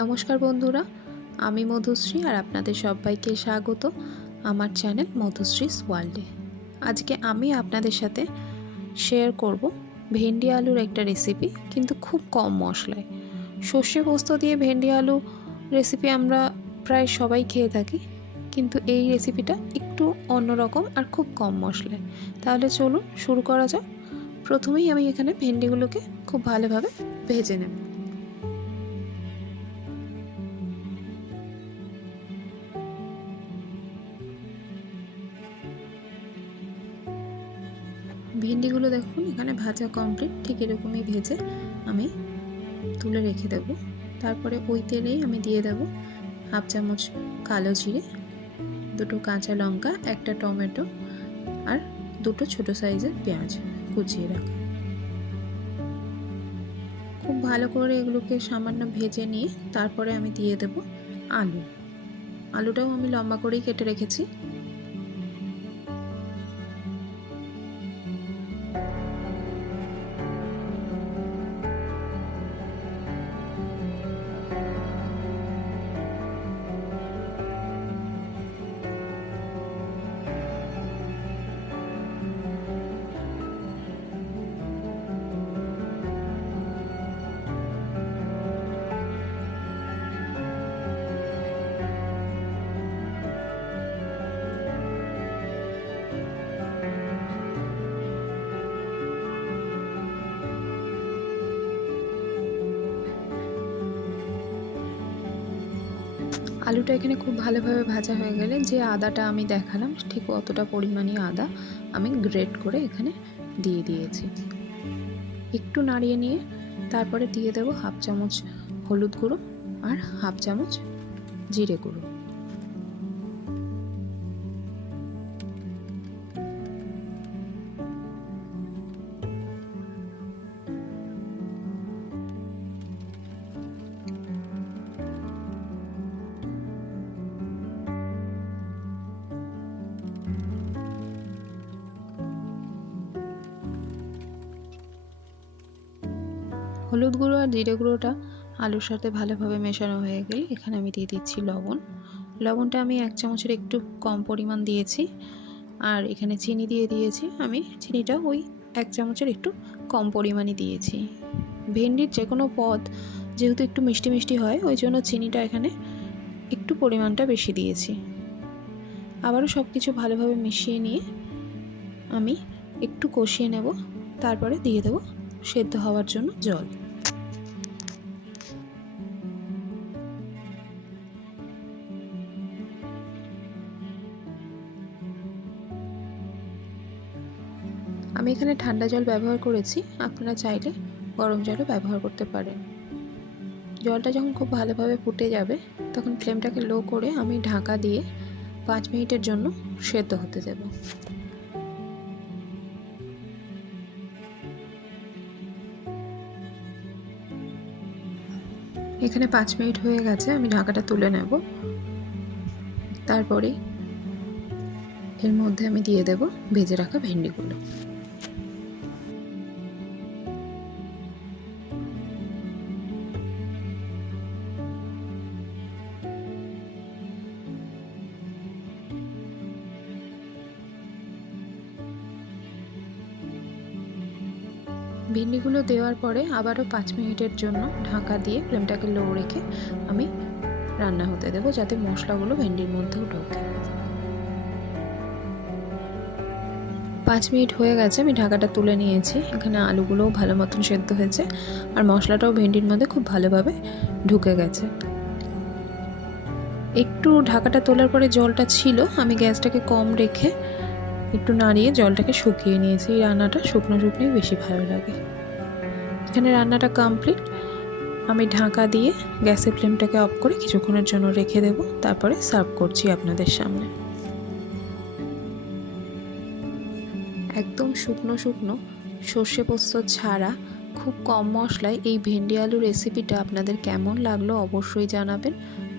নমস্কার বন্ধুরা, আমি মধুশ্রী আর আপনাদের সবাইকে স্বাগত আমার চ্যানেল মধুশ্রীস ওয়ার্ল্ডে। আজকে আমি আপনাদের সাথে শেয়ার করব ভেন্ডি আলুর একটা রেসিপি, কিন্তু খুব কম মশলায়। সর্ষে পোস্ত দিয়ে ভেন্ডি আলু রেসিপি আমরা প্রায় সবাই খেয়ে থাকি, কিন্তু এই রেসিপিটা একটু অন্যরকম আর খুব কম মশলায়। তাহলে চলুন শুরু করা যাক। প্রথমেই আমি এখানে ভেন্ডিগুলোকে খুব ভালোভাবে ভেজে নেব। ভিন্ডিগুলো দেখুন এখানে ভাজা কমপ্লিট, ঠিক এরকমই ভেজে আমি তুলে রেখে দেব। তারপরে ওই তেলেই আমি দিয়ে দেব হাফ চামচ কালো জিরে, দুটো কাঁচা লঙ্কা, একটা টমেটো আর দুটো ছোট সাইজের পেঁয়াজ কুচিয়ে রাখা। খুব ভালো করে এগুলোকে সামান্য ভেজে নিয়ে তারপরে আমি দিয়ে দেব আলুটাও আমি লম্বা করেই কেটে রেখেছি। আলুটা এখানে খুব ভালোভাবে ভাজা হয়ে গেলে যে আদাটা আমি দেখালাম ঠিক অতটা পরিমাণই আদা আমি গ্রেট করে এখানে দিয়ে দিয়েছি। একটু নাড়িয়ে নিয়ে তারপরে দিয়ে দেব হাফ চামচ হলুদ গুঁড়ো আর হাফ চামচ জিরে গুঁড়ো। হলুদ গুঁড়ো আর জিরে গুঁড়োটা আলুর সাথে ভালোভাবে মেশানো হয়ে গেলে এখানে আমি দিয়ে দিচ্ছি লবণটা আমি 1 চামচের একটু কম পরিমাণ দিয়েছি। আর এখানে চিনি দিয়ে দিয়েছি, আমি চিনিটা ওই 1 চামচের একটু কম পরিমাণই দিয়েছি। ভেন্ডির যে কোনো পদ যেহেতু একটু মিষ্টি মিষ্টি হয়, ওই জন্য চিনিটা এখানে একটু পরিমাণটা বেশি দিয়েছি। আবারও সব কিছু ভালোভাবে মিশিয়ে নিয়ে আমি একটু কষিয়ে নেব, তারপরে দিয়ে দেব সেদ্ধ হওয়ার জন্য জল। আমি এখানে ঠান্ডা জল ব্যবহার করেছি, আপনারা চাইলে গরম জলও ব্যবহার করতে পারেন। জলটা যখন খুব ভালোভাবে ফুটে যাবে তখন ফ্লেমটাকে লো করে আমি ঢাকা দিয়ে 5 মিনিটের জন্য সেদ্ধ হতে দেব। এখানে 5 মিনিট হয়ে গেছে, আমি ঢাকাটা তুলে নেব। তারপরে এর মধ্যে আমি দিয়ে দেব ভেজে রাখা ভেন্ডিগুলো। ভেন্ডিগুলো দেওয়ার পরে আবারও 5 মিনিটের জন্য ঢাকা দিয়ে ফ্লেমটাকে লো রেখে আমি রান্না হতে দেবো, যাতে মশলাগুলো ভেন্ডির মধ্যেও ঢোকে। 5 মিনিট হয়ে গেছে, আমি ঢাকাটা তুলে নিয়েছি। এখানে আলুগুলোও ভালো মতন সেদ্ধ হয়েছে আর মশলাটাও ভেন্ডির মধ্যে খুব ভালোভাবে ঢুকে গেছে। একটু ঢাকাটা তোলার পরে জলটা ছিল, আমি গ্যাসটাকে কম রেখে একটু নাড়িয়ে জলটাকে শুকিয়ে নিয়েছি। এই রান্নাটা শুকনো শুকনোই বেশি ভালো লাগে। এখানে রান্নাটা কমপ্লিট, আমি ঢাকা দিয়ে গ্যাসের ফ্লেমটাকে অফ করে কিছুক্ষণের জন্য রেখে দেব, তারপরে সার্ভ করছি আপনাদের সামনে। একদম শুকনো শুকনো সর্ষে পোস্ত ছাড়া খুব কম মশলায় এই ভেন্ডি আলু রেসিপিটা আপনাদের কেমন লাগলো অবশ্যই জানাবেন।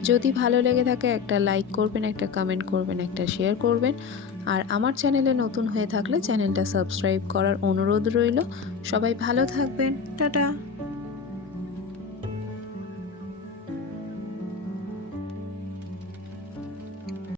যদি ভালো লেগে থাকে একটা লাইক করবেন, একটা কমেন্ট করবেন, একটা শেয়ার করবেন। আর আমার চ্যানেলে নতুন হয়ে থাকলে চ্যানেলটা সাবস্ক্রাইব করার অনুরোধ রইল। সবাই ভালো থাকবেন, টাটা।